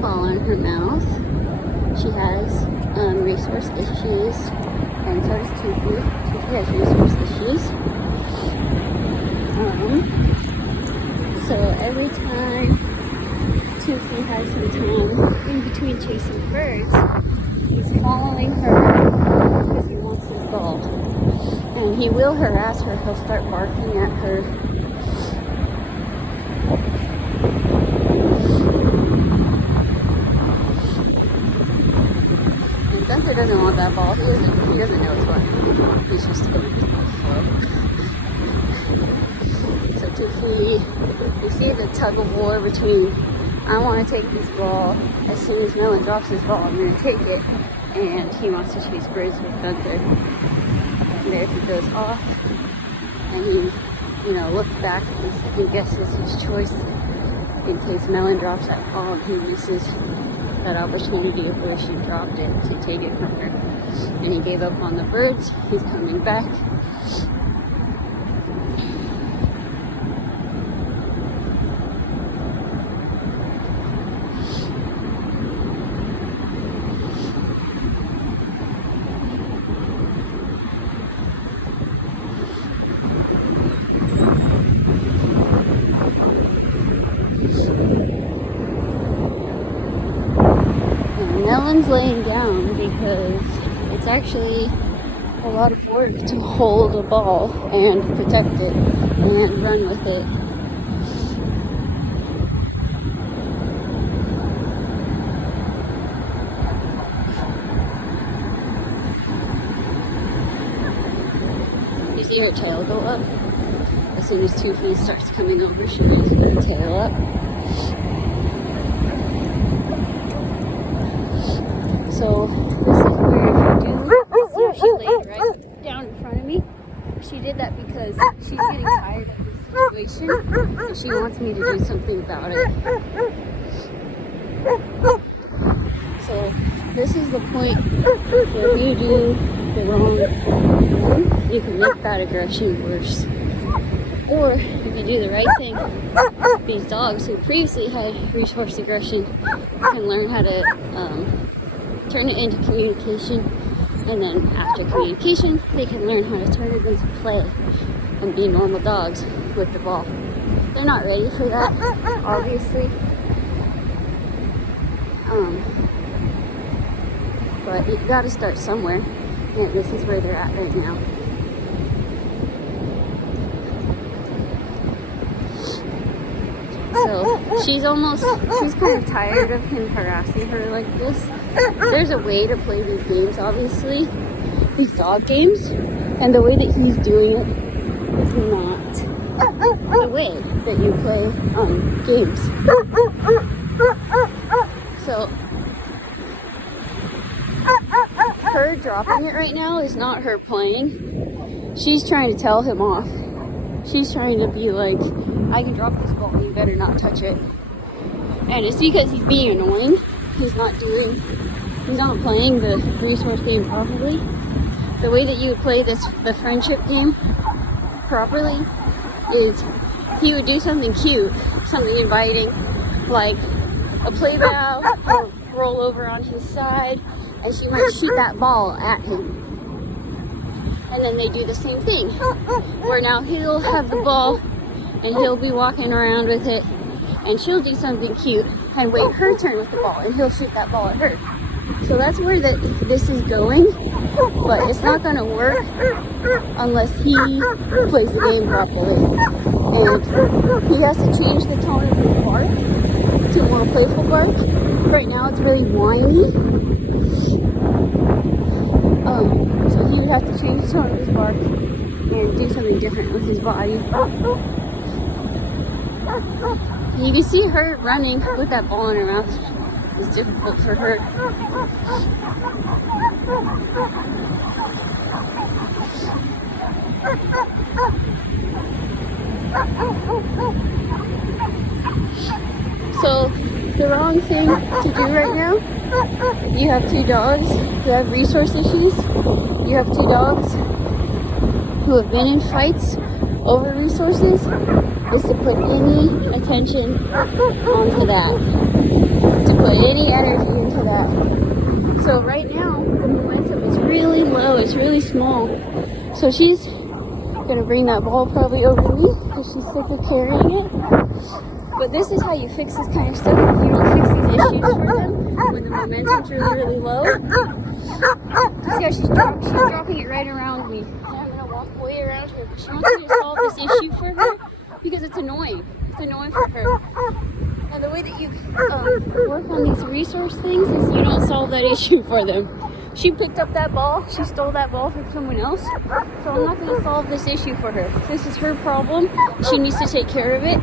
ball in her mouth. She has resource issues, and so does Toofy. Toofy has resource issues. So every time Toofy has some time in between chasing birds, he's following her because he wants his ball. And he will harass her. He'll start barking at her. And Gunther doesn't want that ball. He doesn't know it's what. He's just going slow. So Toofy, you see the tug of war between, I want to take this ball. As soon as Melon drops his ball, I'm going to take it. And he wants to chase birds with Gunther. And there he goes off. And he, looks back and second guesses his choice in case Melon drops that ball and he misses that opportunity of where she dropped it to take it from her. And he gave up on the birds. He's coming back. Melon's laying down because it's actually a lot of work to hold a ball and protect it and run with it. You see her tail go up? As soon as Toofy starts coming over, she raises her tail up. So this is where if you do, she laid right down in front of me. She did that because she's getting tired of this situation and she wants me to do something about it. So this is the point where if you do the wrong thing, you can make that aggression worse. Or if you do the right thing, these dogs who previously had resource aggression can learn how to turn it into communication, and then after communication they can learn how to turn it into play and be normal dogs with the ball. They're not ready for that, obviously, but you gotta start somewhere, and this is where they're at right now. So she's kind of tired of him harassing her like this. There's a way to play these games, obviously, these dog games, and the way that he's doing it is not the way that you play games. So her dropping it right now is not her playing. She's trying to tell him off. She's trying to be like, I can drop this ball, you better not touch it. And it's because he's being annoying. He's not playing the resource game properly. The way that you would play the friendship game properly is he would do something cute, something inviting, like a play bow or roll over on his side, and she might shoot that ball at him. And then they do the same thing, where now he'll have the ball and he'll be walking around with it, and she'll do something cute and wait her turn with the ball, and he'll shoot that ball at her. So that's where this is going, but it's not going to work unless he plays the game properly. And he has to change the tone of his bark to a more playful bark. Right now it's very whiny. So he would have to change the tone of his bark and do something different with his body. You can see her running with that ball in her mouth is difficult for her. So the wrong thing to do right now, if you have two dogs who have resource issues, you have two dogs who have been in fights over resources, is to put any attention onto that. to put any energy into that. So right now, the momentum is really low, it's really small. So she's gonna bring that ball probably over to me because she's sick of carrying it. But this is how you fix this kind of stuff. If you don't fix these issues for them when the momentum's really, really low. See how she's dropping it right around me. And I'm gonna walk way around her, but she wants me to solve this issue for her because it's annoying. It's annoying for her. And the way that you work on these resource things is you don't solve that issue for them. She picked up that ball. She stole that ball from someone else. So I'm not going to solve this issue for her. This is her problem. She needs to take care of it.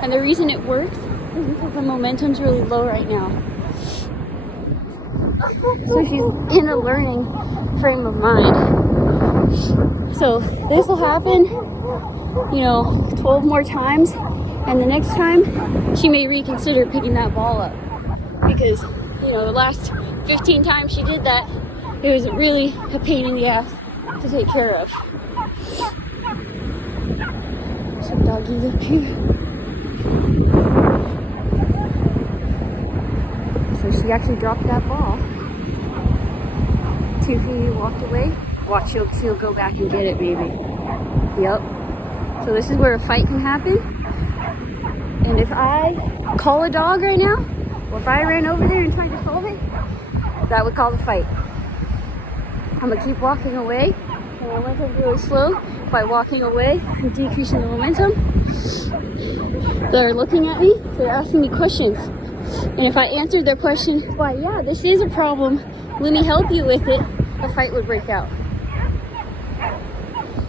And the reason it works is because the momentum's really low right now. So she's in a learning frame of mind. So this will happen, 12 more times. And the next time, she may reconsider picking that ball up. Because, the last 15 times she did that, it was really a pain in the ass to take care of. Some doggies up here. So she actually dropped that ball. Toofy walked away. Watch, she'll go back and get it, maybe. Yep. So this is where a fight can happen. And if I call a dog right now, or if I ran over there and tried to solve it, that would cause a fight. I'm gonna keep walking away, and I went really slow by walking away and decreasing the momentum. They're looking at me, they're asking me questions. And if I answered their question, why, yeah, this is a problem, let me help you with it, the fight would break out.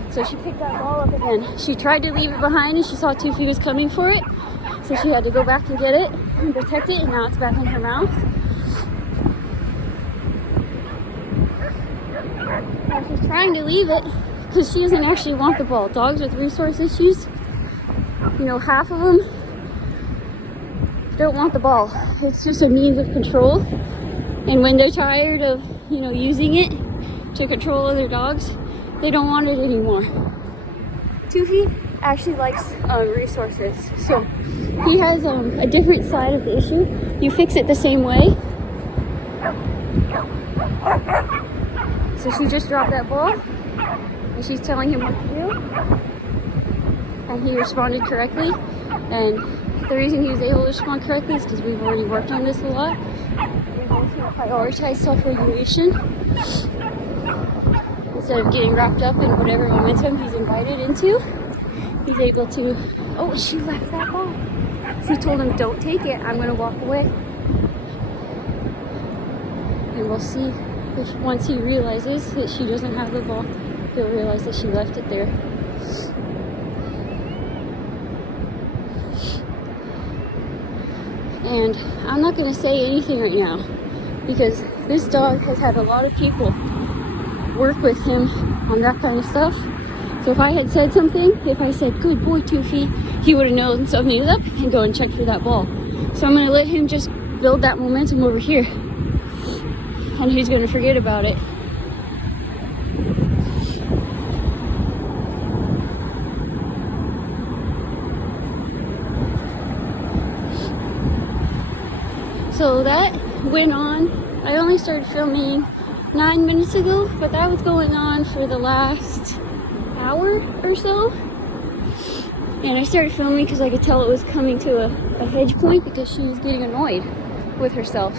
So she picked that ball up again. She tried to leave it behind and she saw Toofy was coming for it. So she had to go back and get it and protect it, and now it's back in her mouth. Now she's trying to leave it because she doesn't actually want the ball. Dogs with resource issues, half of them don't want the ball. It's just a means of control. And when they're tired of, using it to control other dogs, they don't want it anymore. Toofy actually likes resources. So he has a different side of the issue. You fix it the same way. So she just dropped that ball and she's telling him what to do. And he responded correctly. And the reason he was able to respond correctly is because we've already worked on this a lot. We've also prioritized self-regulation. Instead of getting wrapped up in whatever momentum he's invited into, he's able to, oh, she left that ball. She told him, don't take it, I'm gonna walk away. And we'll see if once he realizes that she doesn't have the ball, he'll realize that she left it there. And I'm not gonna say anything right now because this dog has had a lot of people work with him on that kind of stuff. So if I had said something, if I said, good boy, Toofy, he would have known something was up and go and check for that ball. So I'm going to let him just build that momentum over here. And he's going to forget about it. So that went on. I only started filming 9 minutes ago, but that was going on for the last hour or so. And I started filming because I could tell it was coming to a hedge point because she was getting annoyed with herself.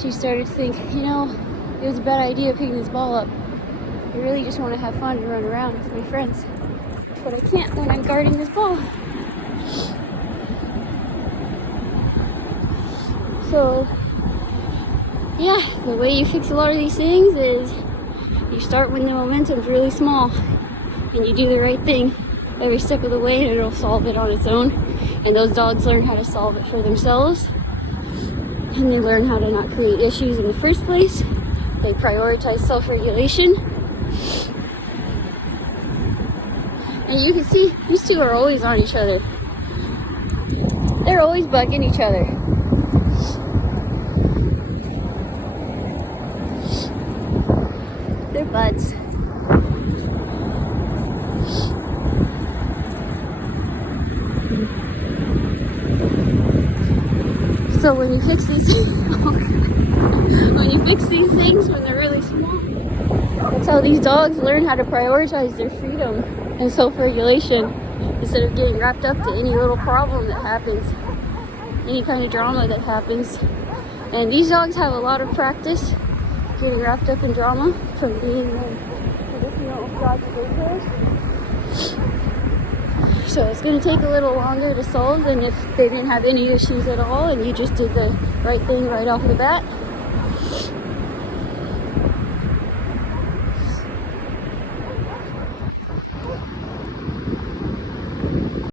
She started to think, it was a bad idea picking this ball up. I really just want to have fun and run around with my friends. But I can't when I'm guarding this ball. So yeah, the way you fix a lot of these things is you start when the momentum's really small and you do the right thing every step of the way and it'll solve it on its own. And those dogs learn how to solve it for themselves. And they learn how to not create issues in the first place. They prioritize self-regulation. And you can see these two are always on each other. They're always bugging each other. They're buds. So when you fix these when you fix these things when they're really small, that's how these dogs learn how to prioritize their freedom and self-regulation instead of getting wrapped up to any little problem that happens, any kind of drama that happens. And these dogs have a lot of practice getting wrapped up in drama from being traditional dog daycares. So it's going to take a little longer to solve than if they didn't have any issues at all and you just did the right thing right off the bat.